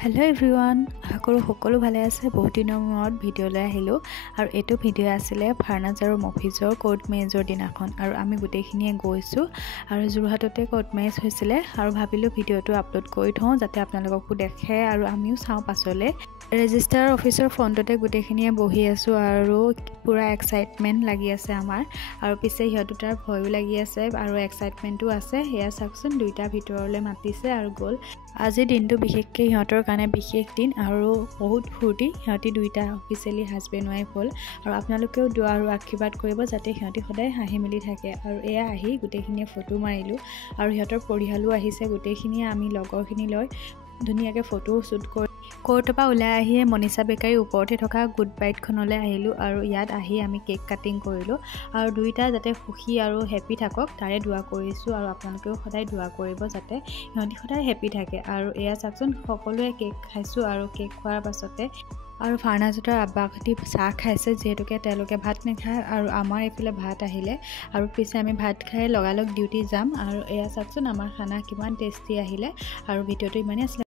Hello everyone आशा करूँ সকলো ভালে আছে। বহুত দিনৰ মূৰত ভিডিঅ'লৈ আহিলোঁ আৰু এইটো ভিডিঅ' আছিলে ফাৰ্নাজ আৰু মফিজৰ কোৰ্ট মেৰেজৰ দিনাখন আৰু আমি গোটেইখিনিয়ে গৈছোঁ আৰু যোৰহাটতে কোৰ্ট মেৰেজ হৈছিলে আৰু ভাবিলোঁ ভিডিঅ'টো আপলোড কৰি থওঁ যাতে আপোনালোককো দেখে আৰু আমিও চাওঁ পাছলৈ। ৰেজিষ্টাৰ অফিচৰ ফ্ৰণ্টতে গোটেইখিনিয়ে বহি আছোঁ আৰু পুৰা এক্সাইটমেণ্ট লাগি আছে আমাৰ আৰু পিছে সিহঁত দুটাৰ ভয়ো লাগি আছে আৰু এক্সাইটমেণ্টো আছে। সেয়া চাওকচোন দুইটা ভিতৰলৈ মাতিছে আৰু গ'ল। আজিৰ দিনটো বিশেষকৈ সিহঁতৰ কাৰণে বিশেষ দিন আৰু বহুত ফূৰ্তি। সিহঁতি দুইটা অফিচিয়েলি হাজবেণ্ড ৱাইফ হ'ল আৰু আপোনালোকেও দোৱা আৰু আশীৰ্বাদ কৰিব যাতে সিহঁতি সদায় হাঁহি মেলি থাকে। আৰু এয়া আহি গোটেইখিনিয়ে ফটো মাৰিলোঁ আৰু সিহঁতৰ পৰিয়ালো আহিছে গোটেইখিনিয়ে। আমি লগৰখিনি লৈ ধুনীয়াকৈ ফটো শ্বুট কৰি কোৰ্টৰ পৰা ওলাই আহিয়ে মনীষা বেকাৰীৰ ওপৰতে থকা গুড বাইটখনলৈ আহিলোঁ আৰু ইয়াত আহি আমি কেক কাটিং কৰিলোঁ আৰু দুইটা যাতে সুখী আৰু হেপী থাকক তাৰে দোৱা কৰিছোঁ আৰু আপোনালোকেও সদায় দোৱা কৰিব যাতে সিহঁতি সদায় হেপী থাকে। আৰু এয়া চাওকচোন সকলোৱে কেক খাইছোঁ আৰু কেক খোৱাৰ পাছতে আৰু ফাৰ্নাজহঁতৰ আব্বাহঁতি চাহ খাইছে যিহেতুকে তেওঁলোকে ভাত নাখায় আৰু আমাৰ এইফালে ভাত আহিলে আৰু পিছে আমি ভাত খাই লগালগ ডিউটি যাম। আৰু এয়া চাওকচোন আমাৰ খানা কিমান টেষ্টি আহিলে আৰু ভিডিঅ'টো ইমানেই আছিলে।